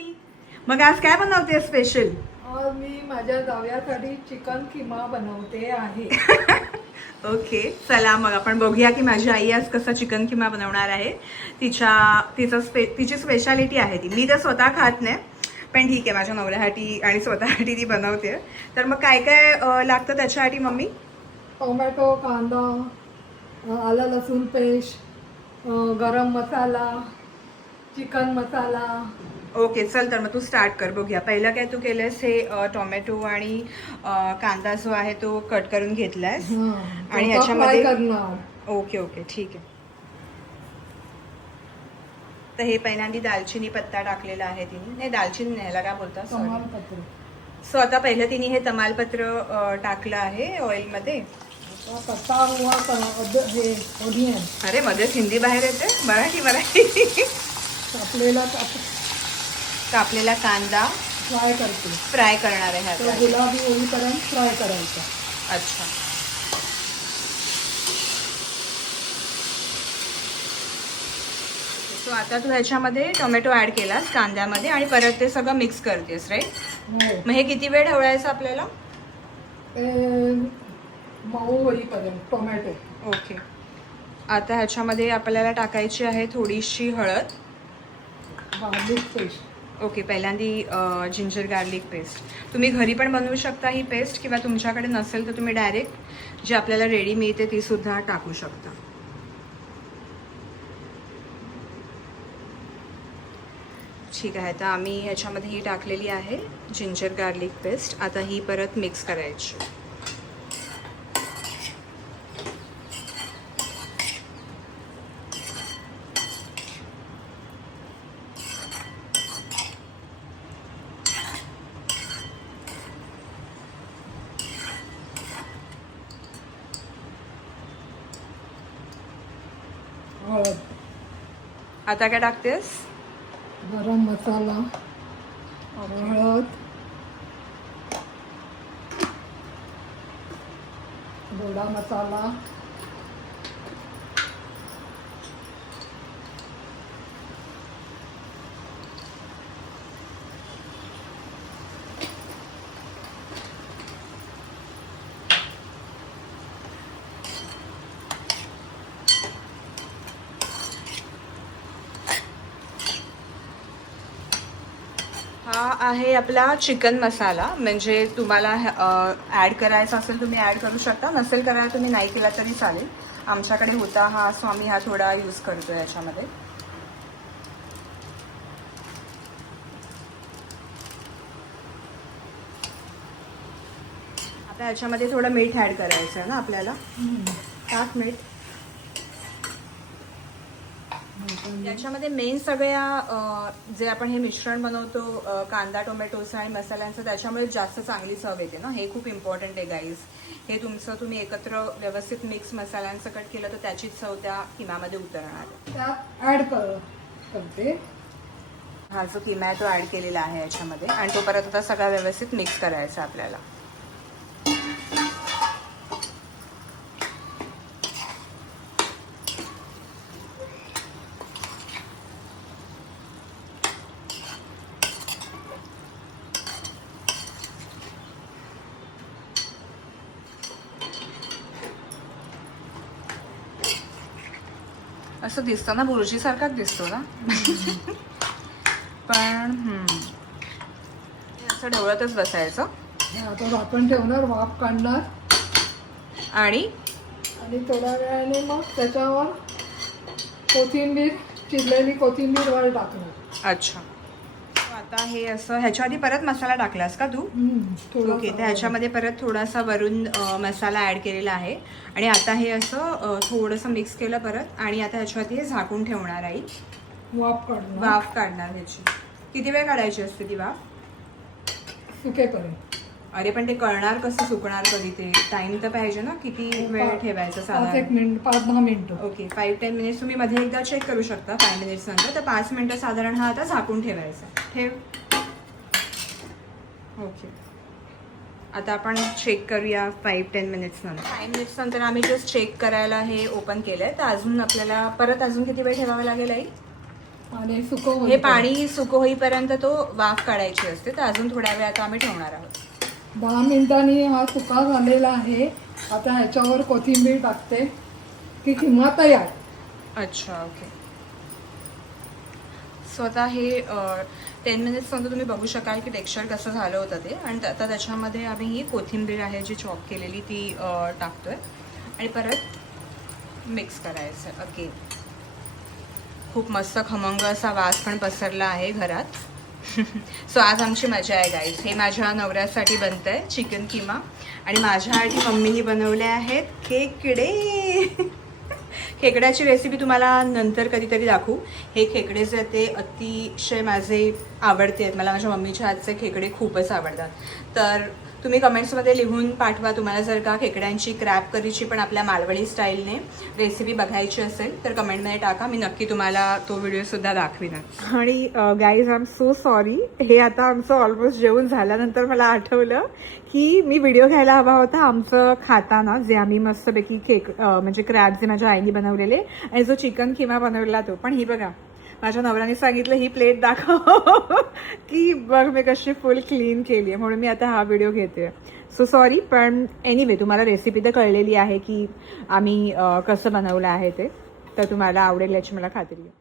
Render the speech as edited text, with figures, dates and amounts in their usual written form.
Mummy. मग आज काय बनवते स्पेशल? आज मी माझ्या जावयासाठी चिकन किमा बनवते आहे. ओके, चला मग आपण बघूया की माझी आई आज कसा चिकन किमा बनवणार आहे. तिची स्पेशालिटी आहे ती. मी तर स्वतः खात नाही, पण ठीक आहे, माझ्या नवऱ्यासाठी आणि स्वतःसाठी ती बनवते. तर मग काय काय लागतं त्याच्यासाठी मम्मी? टोमॅटो, कांदा, आलं लसूण पेस्ट, गरम मसाला, चिकन मसाला. ओके, चल तर मग तू स्टार्ट कर, बघूया. पहिलं काय तू केलंस, हे टोमॅटो आणि कांदा जो आहे तो कट करून घेतलायस आणि फ्राय ह्याच्यामध्ये करणार. ओके ओके ठीक आहे. तर हे पहिल्यांदा दालचिनी पत्ता टाकलेला आहे तिने. नाही, दालचिनी नाही, ह्याला काय बोलतात, तमालपत्र. सो आता पहिलं तिने हे तमालपत्र टाकलं आहे ऑइलमध्ये. कच्चा हुआ हे ओनियन अरे मध्येच हिंदी बाहेर येते, मराठी. कापलेला कापलेला कांदा फ्राय करते. फ्राय करणार आहे तो आता. गुलाबी होईपर्यंत फ्राय करायचा. अच्छा, सो आता तू ह्याच्यामध्ये टोमॅटो ऍड केलास कांद्यामध्ये आणि परत ते सगळं मिक्स करतेस, राईट? हो. मग हे किती वेळ ढवळायचं आपल्याला? ते मऊ होईपर्यंत टोमॅटो. ओके, आता ह्याच्यामध्ये आपल्याला टाकायची आहे थोडीशी हळद. Garlic paste. ओके, पहिल्यांदा जिंजर गार्लिक पेस्ट. तुम्ही घरी पण बनवू शकता ही पेस्ट, किंवा तुमच्याकडे नसेल तर तुम्ही डायरेक्ट जी आपल्याला रेडी मिळते ती सुद्धा टाकू शकता. ठीक आहे, तर आम्ही ह्याच्यामध्ये ही टाकलेली आहे जिंजर गार्लिक पेस्ट. आता ही परत मिक्स करायची. हळद. आता काय टाकतेस? गरम मसाला, हळद, गोडा मसाला, हा आहे आपला चिकन मसाला. म्हणजे तुम्हाला ॲड करायचा असेल तुम्ही ॲड करू शकता, नसेल करायला तुम्ही नाही केला तरी चालेल. आमच्याकडे होता हा, सो आम्ही हा थोडा यूज करतो याच्यामध्ये. आता याच्यामध्ये थोडं मीठ ॲड करायचं आहे ना आपल्याला. टाक मीठ. याच्यामध्ये मेन सगळ्या जे आपण हे मिश्रण बनवतो कांदा टोमॅटोचं आणि मसाल्यांचं, त्याच्यामुळे जास्त चांगली चव येते ना. हे खूप इम्पॉर्टंट आहे गाईज. हे तुम्ही एकत्र व्यवस्थित मिक्स मसाल्यांसकट केलं तर त्याची चव त्या किमामध्ये उतरणार आहे. त्यात ऍड करते. हा जो किमा आहे तो ॲड केलेला आहे याच्यामध्ये, आणि तो परत आता सगळा व्यवस्थित मिक्स करायचा आपल्याला. असं दिसतं ना, बुर्जीसारखाच दिसतो ना. पण असं ढवळतच बसायचं. आता झाकण ठेवणार, वाफ काढणार आणि थोड्या वेळाने मग त्याच्यावर कोथिंबीर, चिरलेली कोथिंबीर वर टाकणार. अच्छा, आता हे असं ह्याच्या आधी परत मसाला टाकलास का तू? ओके, तर ह्याच्यामध्ये परत थोडासा वरून मसाला ॲड केलेला आहे, आणि आता हे असं थोडंसं मिक्स केलं परत, आणि आता ह्याच्यावरती हे झाकून ठेवणार आहे. वाफ काढणार ह्याची. किती वेळ काढायची असते ती वाफ? सुकेपर्यंत. अरे पण ते कळणार कसं सुकणार कधी? ते टाइम तर पाहिजे ना, किती वेळ ठेवायचं साधारण? 5-10 मिनिटं. ओके, 5-10 मिनिट्स तुम्ही मध्ये एकदा चेक करू शकता 5 मिनिट्स नंतर. तर 5 मिनिटं साधारण हा आता झाकून ठेवायचा. ठेव. ओके, आता आपण चेक करूया 5-10 मिनिट्स नंतर. 5 मिनिट्स नंतर आम्ही जस्ट चेक करायला हे ओपन केलंय. तर अजून आपल्याला परत किती वेळ ठेवावं लागेल आई? आणि सुकं हे पाणी सुकं होईपर्यंत तो वाफ काढायची असते, तर अजून थोड्या वेळ आता आम्ही ठेवणार आहोत. 10 मिनिटांनी हा सुका झालेला आहे. आता ह्याच्यावर कोथिंबीर टाकते की किमा तयार. अच्छा, ओके. सो आता हे 10 मिनिट्स नंतर तुम्ही बघू शकाल की टेक्स्चर कसं झालं होतं ते. आणि आता त्याच्यामध्ये आम्ही ही कोथिंबीर आहे जी चॉप केलेली ती टाकतोय आणि परत मिक्स करायचं अगेन. खूप मस्त खमंग असा वास पण पसरला आहे घरात. सो आज आमची मजा आहे गाईज. हे माझ्या नवऱ्यासाठी बनतंय चिकन किमा आणि माझ्यासाठी मम्मीनी बनवले आहेत खेकडे. खेकड्याची रेसिपी तुम्हाला नंतर कधीतरी दाखवू. हे खेकडे जे ते अतिशय माझे आवडते आहेत. मला माझ्या मम्मीच्या हातचे खेकडे खूपच आवडतात. तर तुम्ही कमेंट्समध्ये लिहून पाठवा तुम्हाला जर का खेकड्यांची क्रॅब करीची पण आपल्या मालवणी स्टाईलने रेसिपी बघायची असेल तर कमेंटमध्ये टाका. मी नक्की तुम्हाला तो व्हिडिओसुद्धा दाखवीनच. आणि guys I am so sorry. हे आता आमचं ऑलमोस्ट जेवण झाल्यानंतर मला आठवलं की मी व्हिडिओ घ्यायला हवा होता आमचं खाताना, जे आम्ही मस्तपैकी म्हणजे क्रॅब जे माझ्या आईने बनवलेले आणि जो चिकन किमा बनवलेला तो. पण ही बघा, माझ्या नवऱ्याने सांगितलं ही प्लेट दाखव की बघ मी कशी फुल क्लीन केली आहे, म्हणून मी आता हा व्हिडिओ घेते. So sorry. पण एनिवे तुम्हाला रेसिपी तर कळलेली आहे की आम्ही कसं बनवलं आहे ते, तर तुम्हाला आवडेल याची मला खात्री आहे.